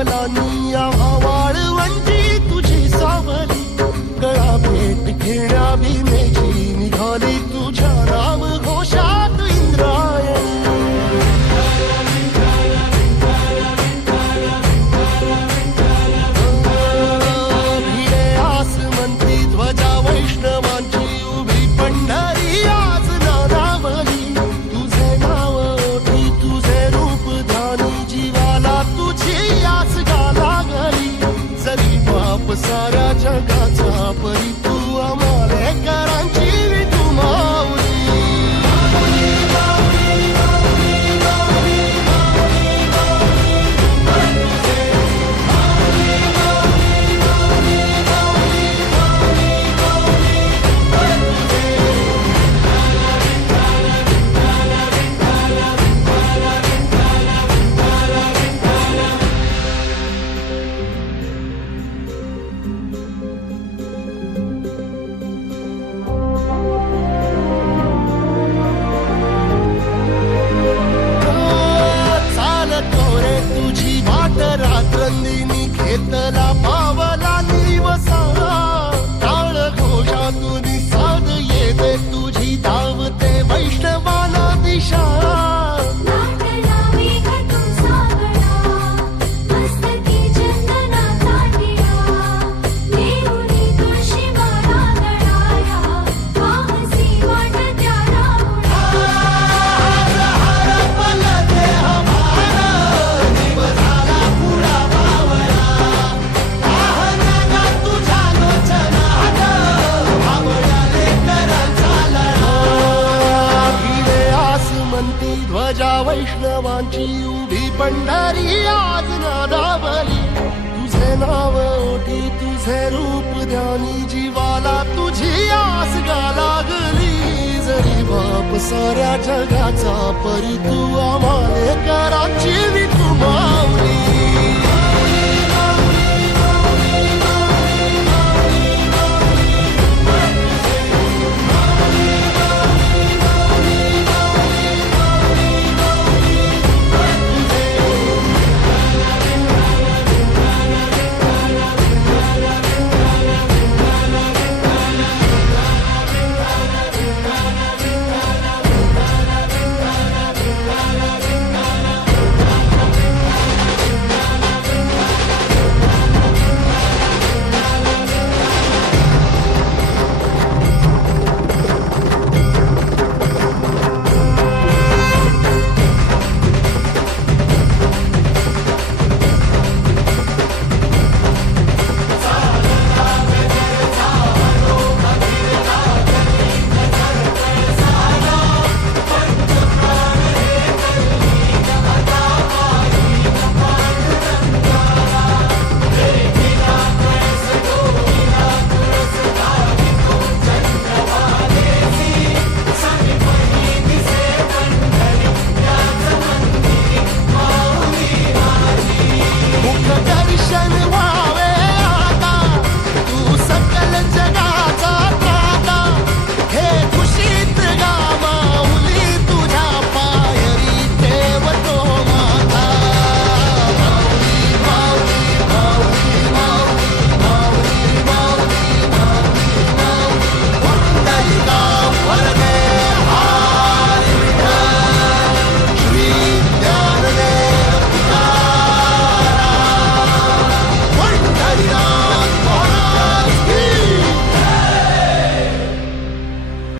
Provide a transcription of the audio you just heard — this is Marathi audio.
पावलांनी आम्हा वाळवंटी तुझी सावली, गळा भेट घेण्या भीमेची निघाली तुझ्या नाम घोषात इंद्रायणी. भिडे आसमंती ध्वजा वैष्णवांची उभी पंढरी आज नानावली, तुझे नाव ओठी तुझे रूप ध्यानी जीवाला तुझी आस गा लागली. जरी बाप साऱ्या जगाचा परी तू आमालेकरांची विठू माऊली. रात्रंदिनी घेतला पावला निवसा, टाळ घोषातून साध येते तुझी धावते वैष्णवाला दिशा. ध्वजा वैष्णवांची उभी पंढरी आज नादावली, तुझे नाव ओठी तुझे रूप ध्यानी जीवाला तुझी आस गा लागली. जरी बाप साऱ्या जगाचा परी तू आम्हालेकरांची विठू माऊली.